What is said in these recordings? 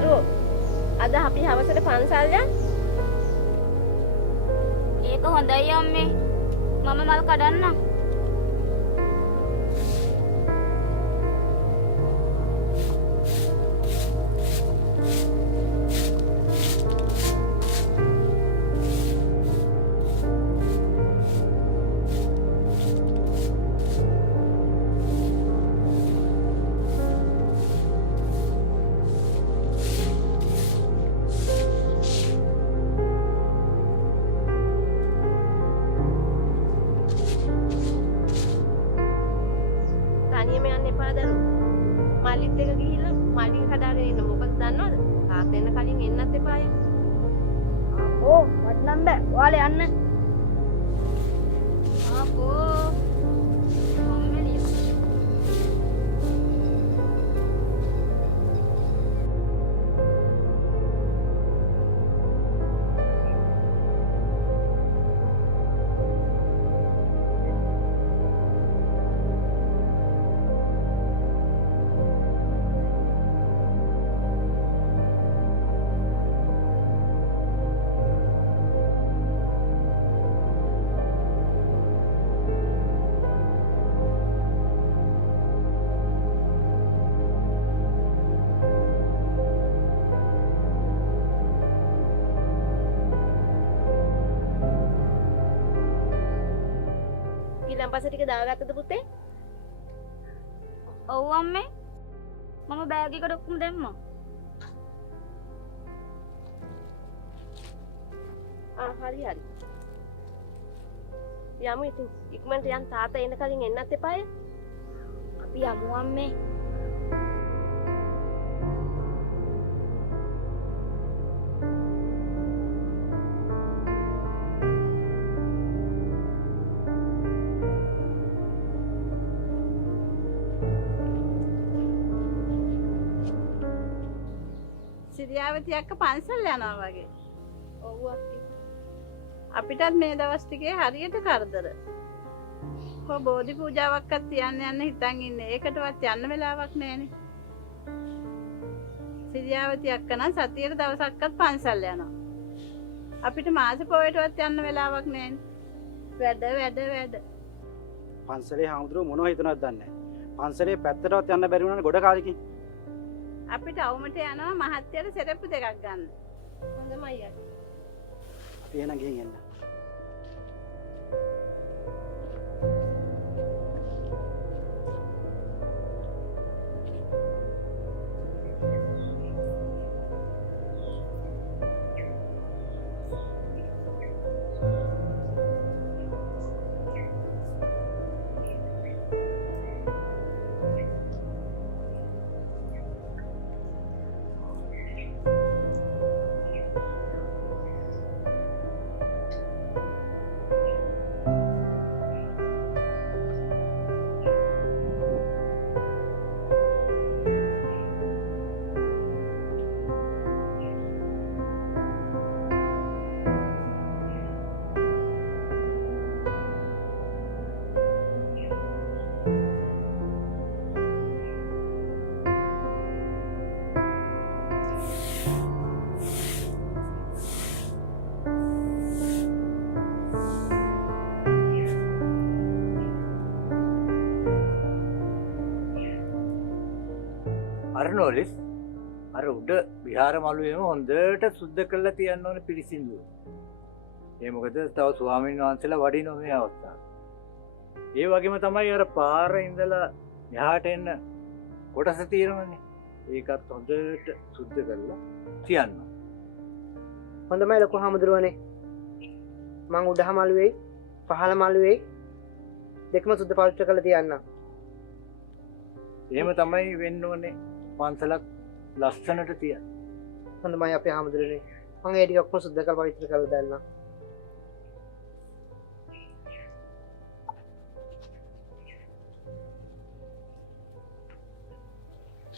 දරුවෝ අද අපි හවසට පන්සල් යන්. ඒක හොඳයි අම්මේ. මම මල් කඩන්නම්. තනියම යන්න එපා දරුවෝ. මල්ලිත් එක ගිහිල්ලා මල්ලි කඩාගෙන ඉන්න. මොකද දන්නවද? තාත්තා එන්න කලින් එන්නත් එපාය. ඕ මට නම් බෑ. ඔයාලා යන්න. ආපෝ. මම්මලිය. ඊළඟපස ටික දාගත්තද පුතේ? ඔව් අම්මේ. මම බෑග් එකට ඔක්කොම දැම්මා. හරි හරි. යමු ඉතින්. ඉක්මනට යන් තාත්තා එන්න කලින් එන්නත් එපාය. අපි යමු අම්මේ. සිරියාවති අක්ක පන්සල් යනවා වගේ. ඔව් අක්කේ. අපිටත් මේ දවස් ටිකේ හරියට කරදර. කො බෝධි පූජාවක්වත් තියන්න යන්න හිතන් ඉන්නේ. ඒකටවත් යන්න වෙලාවක් නැහැනේ. සිරියාවති අක්ක නම් සතියේ දවසක්වත් පන්සල් යනවා. අපිට මාස පොයටවත් යන්න වෙලාවක් නැහැනේ. වැඩ. පන්සලේ හාමුදුරුවෝ මොනව හිතනවද දන්නේ නැහැ. පන්සලේ පැත්තටවත් යන්න බැරි වුණානේ ගොඩ කාලෙකින්. අපිට අවුමට යනවා මහත්යට සෙරප්පු දෙකක් ගන්න. හොඳමයි අක්කේ. අපි එහෙනම් ගිහින් එන්න. අරනෝලිස් අර උඩ විහාර මළුවේම හොඳට සුද්ධ කරලා තියන්න ඕනේ පිරිසිදුව. ඒ මොකද තව ස්වාමීන් වහන්සේලා වඩිනව මේ අවස්ථාවේ. ඒ වගේම තමයි අර පාර ඉඳලා යහට එන්න කොටස තියෙනවනේ. ඒකත් හොඳට සුද්ධ කරලා තියන්න. හොඳමයි ලොකු හාමුදුරුවනේ. මං උඩහ මළුවේ පහළ මළුවේ දෙකම සුද්ධ පවිත්‍ර කරලා තියන්න. එහෙම තමයි වෙන්න ඕනේ. පන්සලක් ලස්සනට තියන්න. හොඳමයි අපේ හාමුදුරුවනේ. මං ඒ ටික ඔක්කොම සුද්ධ කරලා පවිත්‍ර කරලා දාන්නම්.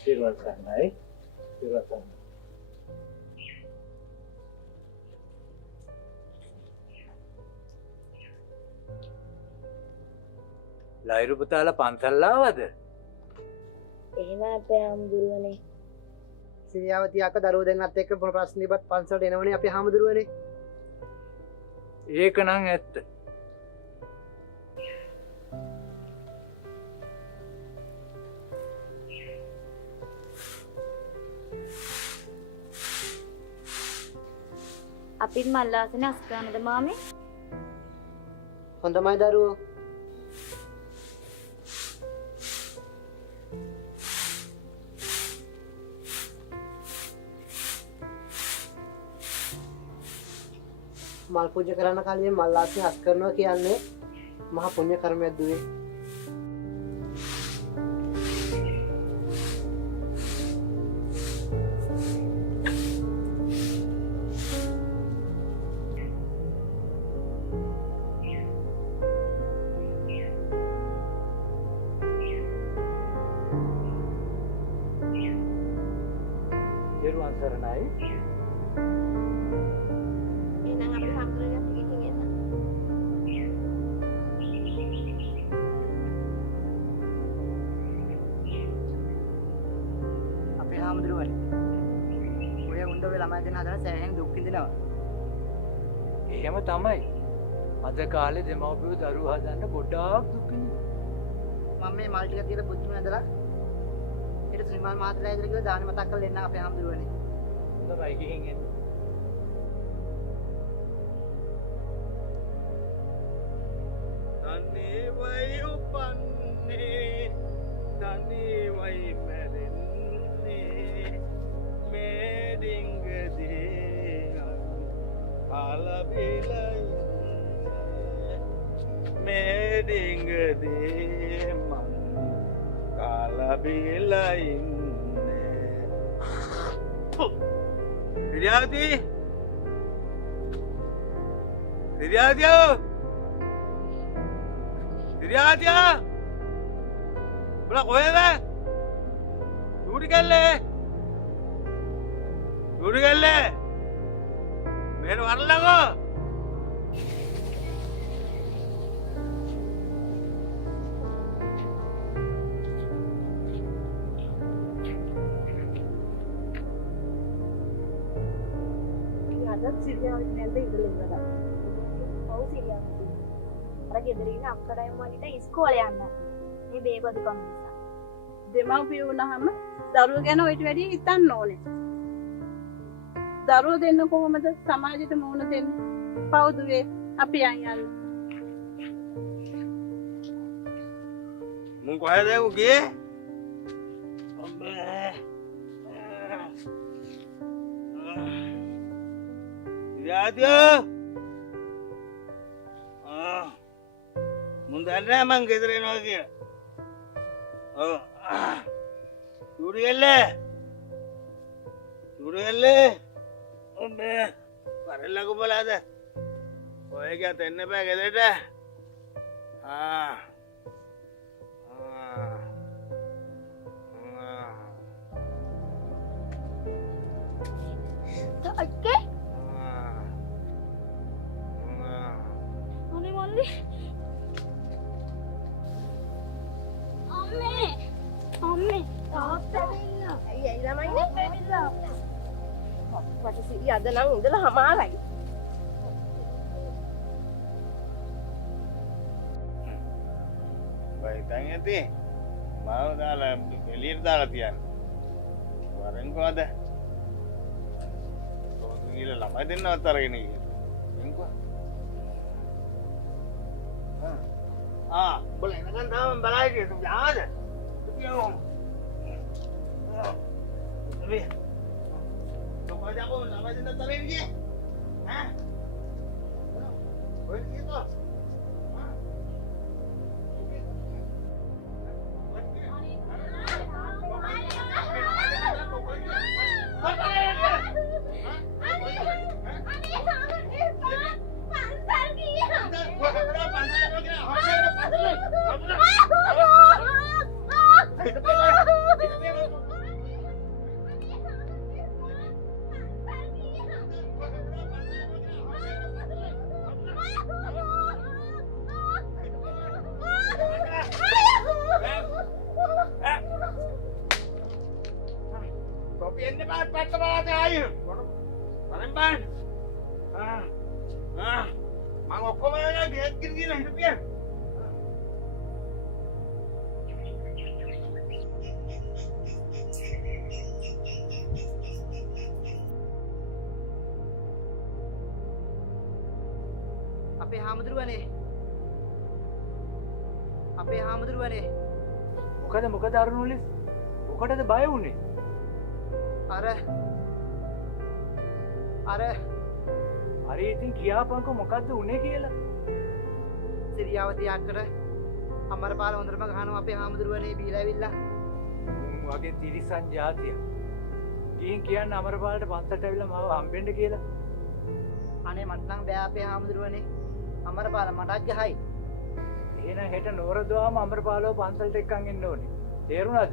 සිරුවන් සරණයි. සිරුවන් සරණයි. ලයිරු පුතාලා පන්සල් ආවද? එහෙම අපේ හාමුදුරුවනේ. සිරියාවතිය අක්ක දරුවෝ දෙන්නත් එක්ක මොන ප්‍රශ්න තිබ්බත් පන්සලට එනවනේ අපේ හාමුදුරුවනේ. ඒක නම් ඇත්ත. අපිත් මල්ලාසනේ අස් කරනද මාමේ? හොඳමයි දරුවෝ. මල් පූජා කරන්න කලින් මල් ආසනේ අස් කරනවා කියන්නේ මහා පුණ්‍ය කර්මයක් දුවේ. දරුවන් සරණයි. එහෙනම් අපි හම්බුනේ පිටින් එන්න. අපේ හාමුදුරුවනේ. ඔය උණ්ඩ වෙ ළමයි දෙන්න හදලා සෑහෙන දුක් විඳිනවා. එහෙම තමයි. අද කාලේ දෙමව්පියෝ දරුවෝ හදන්න ගොඩාක් දුක් විඳිනවා. මම මේ මල් ටික තියලා බුද්ධිම ඇදලා ඊට ශ්‍රීමාන් මහත්තයා ඉදිරිය ගිහලා දාන මතක් කරලා එන්න අපේ හාමුදුරුවනේ. හොඳයි ගිහින් එන්න. තනිවයි උපන්නේ තනිවයි මැරෙන්නේ මේ ඩිංගදී අලබිලයි මේ ඩිංගදී මං කලබිලයි විද්‍යාවති විද්‍යාවතියෝ විද්‍යාවතියා උඹලා කොහෙද? ඩියුටි කල්ලේ මෙහෙට වරලකෝ. අදත් සිරියාවට නැද්ද ඉඳලා ඉවරයි. ඔව් සිරියාවති. අර ගෙදර ඉන්න අක්කටයි මල්ලිට ඉස්කෝලේ යන්න. මේ බේබදුකම නිසා. දෙමව්පියෝ වුණාම දරුවෝ ගැන ඔයිට වැඩි හිතන්න ඕනේ. දරුවෝ දෙන්න කොහොමද සමාජයට මුහුණ දෙන්නේ? පවුදුවේ අපි යන්නේ. මුන් කොහෙද උගේ? අම්මේ. විද්‍යාවතියෝ මුන් දන්නේ නැහැ මං ගෙදර එනවා කියලා. ඔව්. සූරියල්ලේ අම්මේ වරල්ලකෝ බලද? ඔය ගියත් එන්න බෑ ගෙදරට. අක්කේ අනේ මල්ලි අම්මේ තාත්තා වෙන්න ඇයි ළමයිනේ? මට සිරිය අද නම් ඉඳලා හමාරයි. බයිතන් ඇති මාව දාලා එළියට දාලා තියන්න. වරෙන් කොහද? කොහොමද ගිහලා ළමයි දෙන්නවත් අරගෙන ගියේ. එන්කෝ. උඹලා එනකන් තාම බලයිද? යාද? කියමු. අපි කොහොමද අපෝ ළමයි දෙන්නත් අරගෙන ගියේ? ඈ? ඔය කීයද? වරෙන් බාන්න. මං ඔක්කොම වෙලා ගේට් කිරි කියලා හිටපියා. අපේ හාමුදුරුවනේ මොකද අරුණුලිස් මොකටද බය වුණේ? හරි ඉතින් කියාපන්කෝ මොකද්ද උනේ කියලා. සිරියාවති අක්කට අමරපාල හොඳටම ගහනවා අපේ හාමුදුරුවනේ බීලා ඇවිල්ලා. වගේ තිරිසන් જાතිය. ගිහින් කියන්න අමරපාලට පන්සලට ඇවිල්ලා මාව හම්බෙන්න කියලා. අනේ මට නම් බෑ අපේ හාමුදුරුවනේ. අමරපාල මටත් ගහයි. එහෙනම් හෙට නෝරදුවාම අමරපාලව පන්සලට එක්කන් එන්න ඕනේ. තේරුණාද?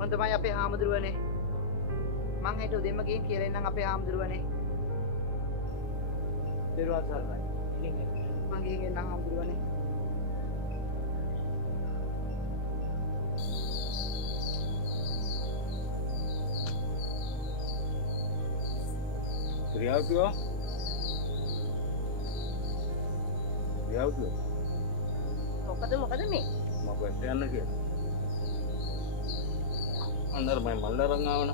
හොඳමයි අපේ හාමුදුරුවනේ. මං හෙට උදේම ගිහින් කියලා එන්නම් අපේ හාමුදුරුවනේ. තේරුණා සර්ණයි. ඉතින් මං ගිහින් එන්නම් හාමුදුරුවනේ. ක්‍රියාවතුවා මොකද මේ? මම වැට යන්න කියලා. අnder මම මල්ල අරන් ආවන.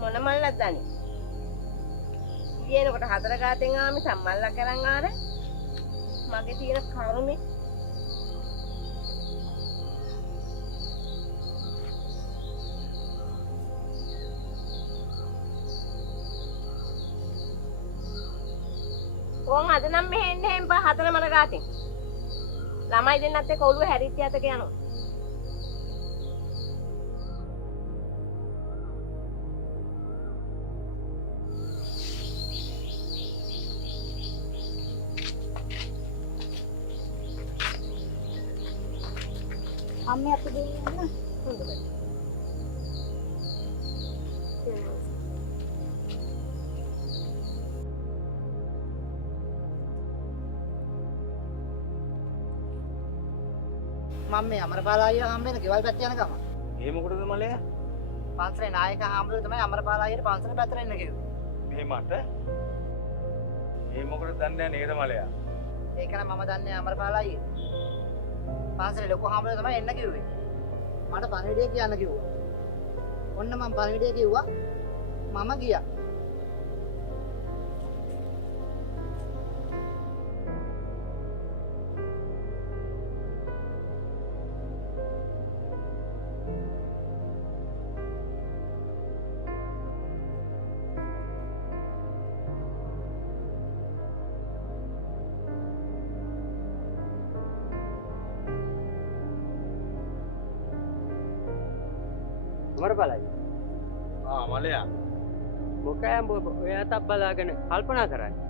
මොන මල්ලක්ද අනේ? ඊයනකොට 4 ගාතෙන් ආවම සම්මල්ලක් කරන් ආර. මගේ තියෙන කරුමේ ඕන් අද නම් මෙහෙ එන්න හැම් 4 මල ගාතෙන්. ළමයි දෙන්නත් එක්ක ඔළුව හැරිච්ච යතක යනවා. අම්මේ අපි දෙන්න හොඳයි. මම මේ අමරපාල අයියා හම්බෙන්න ගෙවල් පැත්තේ යන ගම. ඒ මොකටද මලයා? පන්සලේ නායක හාමුදුරුවෝ තමයි අමරපාල අයියට පන්සලේ පැත්තට එන්න කිව්වේ. මේ මට ඒ මොකටද දන්නේ නේද මලයා? ඒක නම් මම දන්නේ අමරපාල අයියේ. පන්සලේ ලොකු හාමුදුරුවෝ තමයි එන්න කිව්වේ. මට පණිවිඩය කියන්න කිව්වා. ඔන්න මම පණිවිඩය කිව්වා. මම ගියා. අමරපාලයි මලයා මොකෑම් ඔය අතක් බලාගෙන කල්පනා කරන්නේ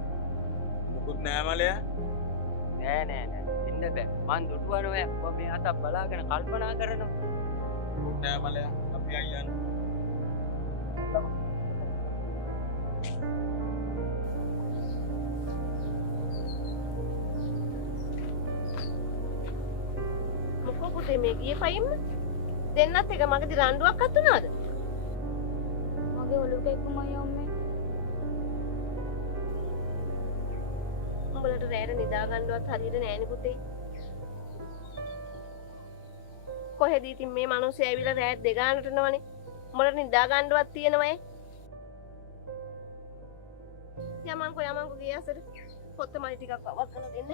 මුකුත් නෑ මලයා. නෑ එන්න බෑ මං දුටුවන ඔය මේ අතක් බලාගෙන කල්පනා කරනවා මුකුත් නෑ මලයා. අපි අයියන් මොකෝ පුතේ මේ ගියේ පයින්ම දෙන්නත් එක මගදී රණ්ඩුවක් අත් උනාද? මගේ ඔළුව කැක්කුමයි අම්මේ. උඹලට රැයට නිදා ගන්නවත් හරියට නෑනේ පුතේ. කොහෙද ඉතින් මේ මිනිස්සු ඇවිල්ලා රැයට දෙගානට නවනේ. උඹලට නිදා ගන්නවත් තියෙනවයි. යමන්කෝ ගියේ අසර. පොත්ත මයි ටිකක් වක් කරලා දෙන්න.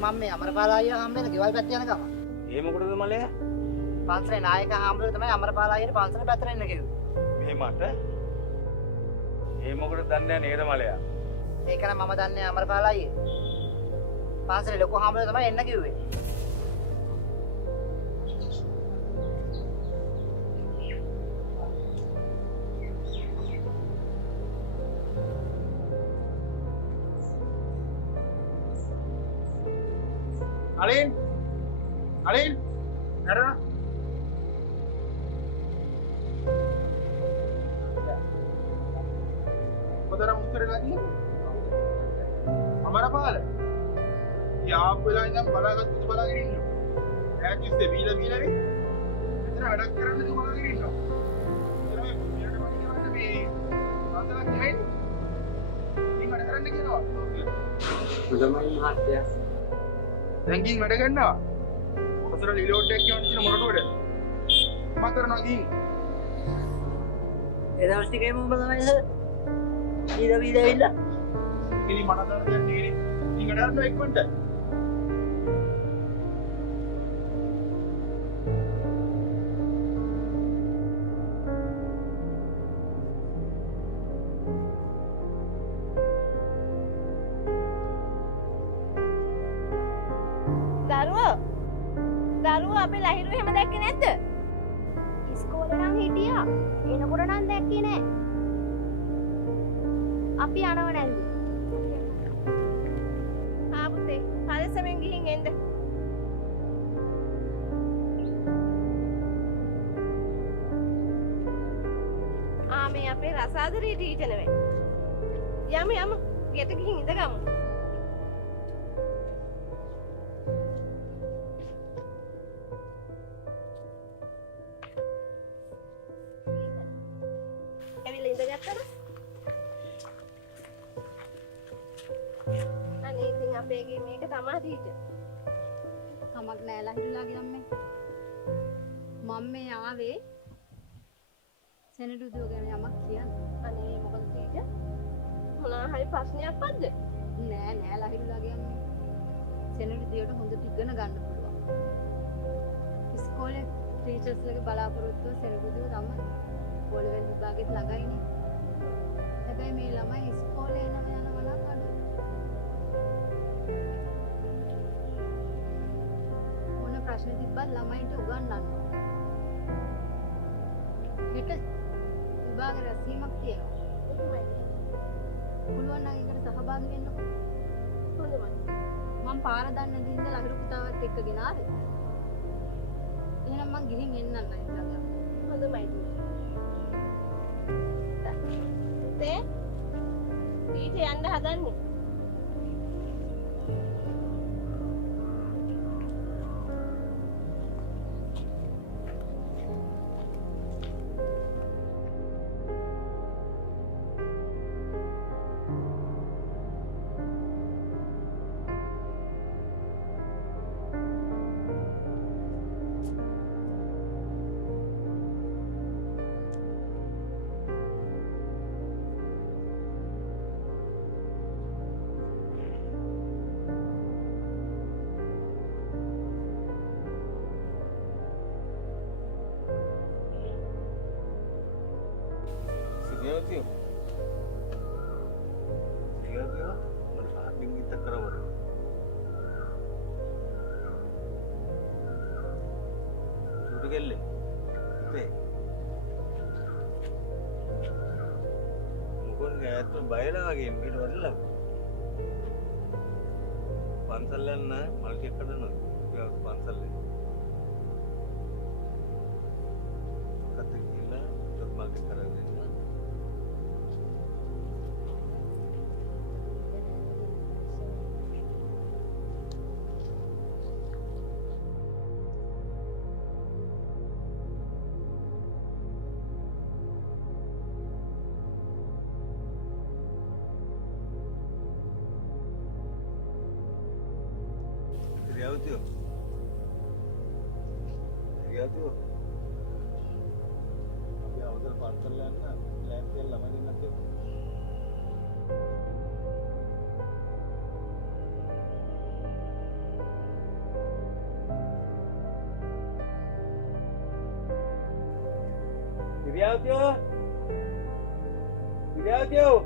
මම මේ අමරපාල අයියා හම්බෙන්න ගෙවල් පැත්තේ යන ගම. ඒ මොකටද මලයා? පන්සලේ නායක හම්බුනේ තමයි අමරපාල අයියට පන්සල පැත්තට එන්න කිව්වේ. මෙහෙමට ඒ මොකටද දන්නේ නේද මලයා? ඒක නම් මම දන්නේ අමරපාල අයියේ. පන්සලේ ලොකු හම්බුනේ තමයි එන්න කිව්වේ. අලින් නරන මොදර මුස්තරලා කියන්නේ අමරපාල යාප් වෙලා ඉඳන් බලාගත්තු බලාගෙන ඉන්නවා ඈත් ඉස්සේ බීලා වෙ මෙතන වැඩක් කරන්න දු බලාගෙන ඉන්නවා එතන මේ මෙයාට මම කියවන්න මේ අන්දලක් නෙවෙයි ඉතින් වැඩ කරන්න කියනවා සුදමයි මහත්තයා. රැන්කින් වැඩ ගන්නවා ඔතන රිලෝඩ් එකක් කියවන්න තියෙන මොරටුවට මම කරනවා ගිහින් ඒ දවස් ටිකේම උඹ තමයි සර්. ඊදා ඉල්ල. ඉතින් මට දැන් නේ ඉතින් ගඩන්න එක්කන්ට දරුවෝ අපේ ලහිරු එහෙම දැක්කේ නැද්ද? ඉස්කෝලේ නම් හිටියා. එනකොට නම් දැක්කේ නෑ. අපි යනව නැන්ද? ආ පුතේ, පරිස්සමෙන් ගිහින් එන්න. මේ අපේ රසාදරී ටීචර් නෙවෙයි. යමු ගෙට ගිහින් ඉඳගමු. ඇවිල්ලා ඉඳගත්තද? අනේ ඉතින් අපේගේ මේක තමයි ටීචර්. කමක් නෑ ලහිරුලාගේ අම්මේ. මම මේ ආවේ සෙනඩුදුව ගැන යමක් කියන්න. අනේ මොකද ටීචර්? මොනවා හරි ප්‍රශ්නයක්ද? නෑ ලහිරුලාගේ අම්මේ. සෙනඩුදුවට හොඳට ඉගෙන ගන්න පුළුවන්. ඉස්කෝලේ ටීචර්ස්ලගේ බලාපොරොත්තුව සෙනඩුදුව තමයි. පොළවෙල් විභාගෙත් ළඟයිනේ. හැබැයි මේ ළමයි ඉස්කෝලේ යනවා නම් අඩු. මොන ප්‍රශ්න තිබ්බත් ළමයින්ට උගන්වන්න. හෙට විභාග රැස්වීමක් තියෙනවා. පුළුවන් නම් ඒකට සහභාගී වෙන්නකෝ. හොඳයි. මම පාර දන්නේ නැති ඉඳලා ලහිරු පුතාවත් එක්ක ගෙනාවේ. එහෙනම් මං ගිහින් එන්නම් නේද? හොඳයි. පුතේ ටීචර් යන්න හදන්නේ. Sigaw. Malaking kita karawar. Sudah gelle. Te. Mukon gaya tu bayar lagi, mungkin warla. Pansalan na, malaki kada na. Kaya pansalan. Katigila, termalaki kada na. Riau Abi awal pantalan na lempel laman din natin. විද්‍යාවතියෝ විද්‍යාවතියෝ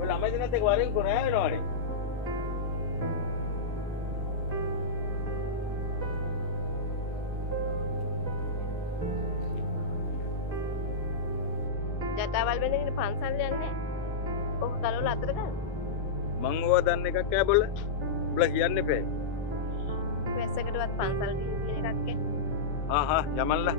ඔය ළමයි දෙන්නත් එක්ක වරෙන් කරා වෙනවනේ. ජටාවල් බැඳගෙන පන්සල් යන්නේ. ඔක කලවල අතර ගන්න. මං ඕවා දන්න එකක් ඈ බොල. උඹලා කියන්න එපා. වැස්සකටවත් පන්සල් ගිහින් කියන එකක් ඈ. යමල්ලා.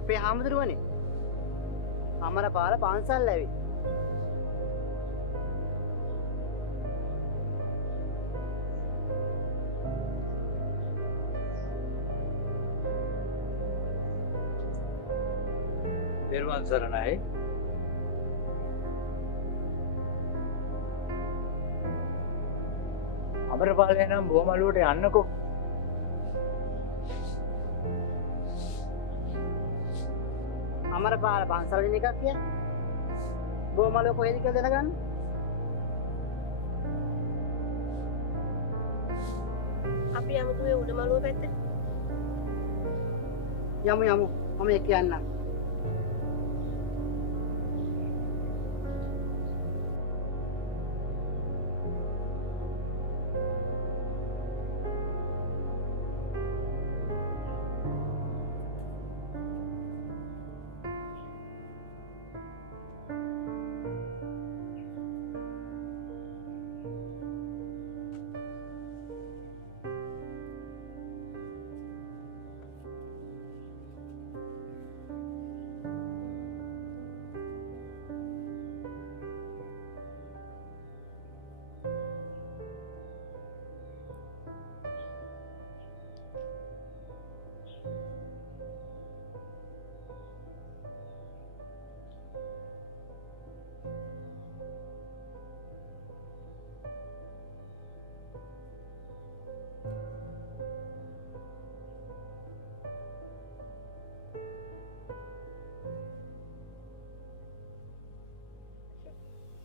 අපේ හාමුදුරුවනේ අමරපාල පන්සල් ඇවි. තෙරුවන් සරණයි. අමරපාලේ නම් බොමලුවට යන්නකෝ. අමරපාල පන්සල් වෙන එකක් කිය. බොමලෝ කොහෙද කියලා දැනගන්න. අපි යමුතු මේ උඩමළුව පැත්තට. යමු මම එක්ක යන්නම්.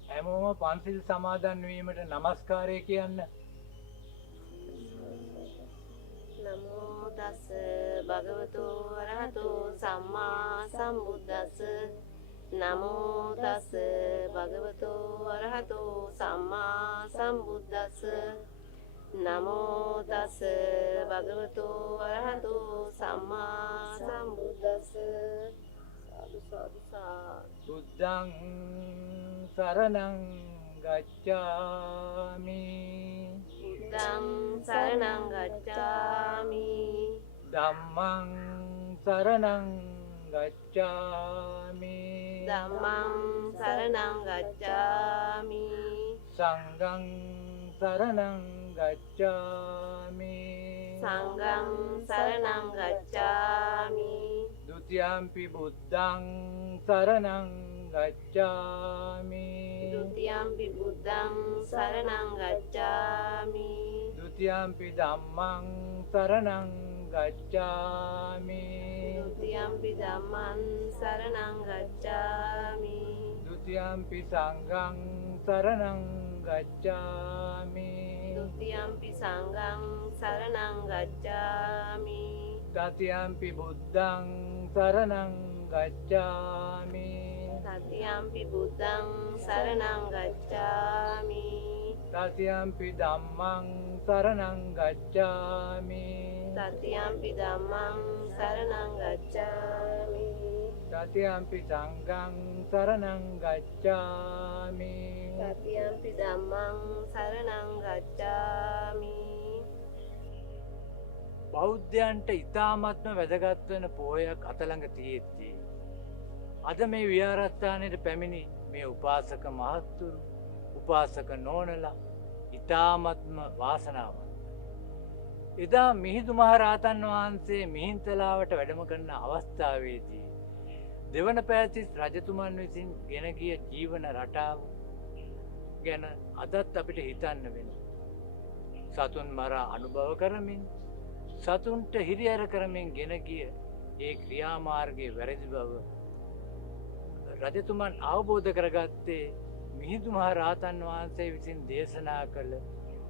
හැමෝම පන්සිල් සමාදන් වීමට নমස්කාරය කියන්න. නමෝ තස් භගවතු වරහතෝ සම්මා සම්බුද්දස්ස. නමෝ තස් භගවතු වරහතෝ සම්මා සම්බුද්දස්ස. නමෝ තස් භගවතු වරහතෝ සම්මා සම්බුද්දස්ස. සාදු සාදු සාදු. බුද්ධං සරණං ගච්ඡාමි. බුද්ධං සරණං ගච්ඡාමි. ධම්මං සරණං ගච්ඡාමි. ධම්මං සරණං ගච්ඡාමි. සංඝං සරණං ගච්ඡාමි. සංඝං සරණං ගච්ඡාමි. ဒုတိယံ පි බුද්ධං සරණං ගච්ඡාමි. ဒုတိယံ පි බුද්ධං සරණං ගච්ඡාමි. ဒုတိယံ පි ධම්මං සරණං ගච්ඡාමි. ဒုတိယံ පි ධම්මං සරණං ගච්ඡාමි. ဒုတိယံ පි සංඝං සරණං ගච්ඡාමි. ဒုတိယံ පි සංඝං සරණං ගච්ඡාමි. တတိယံ පි බුද්ධං සරණං ගච්ඡාමි තතියම්පි බුද්ධං සරණං ගච්ඡාමි. තතියම්පි ධම්මං සරණං ගච්ඡාමි තතියම්පි ධම්මං සරණං ගච්ඡාමි. තතියම්පි සංඝං සරණං ගච්ඡාමි තතියම්පි ධම්මං සරණං ගච්ඡාමි. බෞද්ධයන්ට ඉතාමත්ම වැදගත් වෙන පෝයක් අතළඟ තියෙද්දී අද මේ විහාරස්ථානයට පැමිණි මේ උපාසක මහත්තුරු උපාසක නෝනලා ඉතාමත්ම වාසනාවන්ත. එදා මිහිඳු මහරහතන් වහන්සේ මිහින්තලාවට වැඩම කරන අවස්ථාවේදී දෙවන පෑතිස් රජතුමන් විසින් ගෙන ගිය ජීවන රටාව ගැන අදත් අපිට හිතන්න වෙනවා. සතුන් මරා අනුභව කරමින් සතුන්ට හිරිහැර කරමින් ගෙන ගිය ඒ ක්‍රියාමාර්ගයේ වැරදි බව රජතුමන් අවබෝධ කරගත්තේ මිහිඳු මහ රහතන් වහන්සේ විසින් දේශනා කළ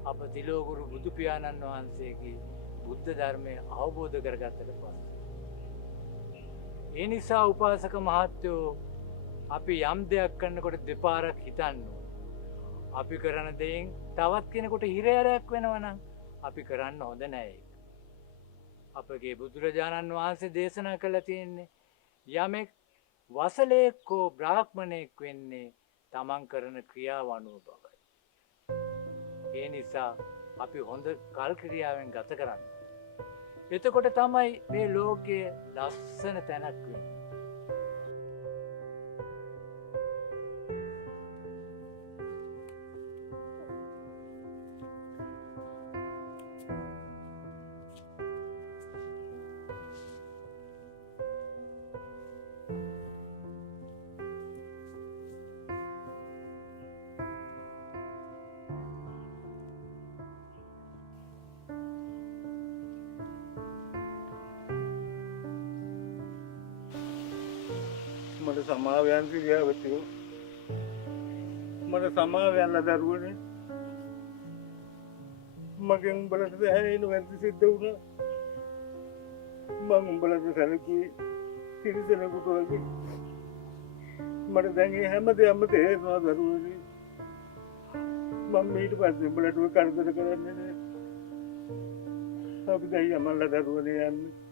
අප තිලෝගුරු බුදු පියාණන් වහන්සේගේ බුද්ධ ධර්මය අවබෝධ කරගත්තට පස්සේ. ඒ නිසා උපාසක මහත්තයෝ අපි යම් දෙයක් කරනකොට දෙපාරක් හිතන්න ඕන. අපි කරන දෙයින් තවත් කෙනෙකුට හිරෑරයක් වෙනවා නම් අපි කරන්න හොඳ නෑ ඒක. අපගේ බුදුරජාණන් වහන්සේ දේශනා කළා තියෙන්නේ යමෙක් වසලෙක් හෝ බ්‍රාහ්මණයෙක් වෙන්නේ තමන් කරන ක්‍රියාව අනුව බවයි. ඒ නිසා අපි හොඳ කල් ක්‍රියාවෙන් ගත කරන්න. එතකොට තමයි මේ ලෝකයේ ලස්සන තැනක් වෙන්නේ. මට සමාවයන් සිරියාවතියෝ මට සමාවයන්න දරුවනේ මගෙන් උඹලට දැහැෙන වැරදි සිද්ධ වුණා. මං උඹලට සැලකුවේ තිරිසනෙකුට වගේ. මට දැන් ඒ හැම දෙයක්ම තේරෙනවා දරුවනේ. මම ඊට පස්සේ උඹලට කරදර කරන්නේ නෑ. අපි දැන් යමල්ලා දරුවනේ යන්නේ.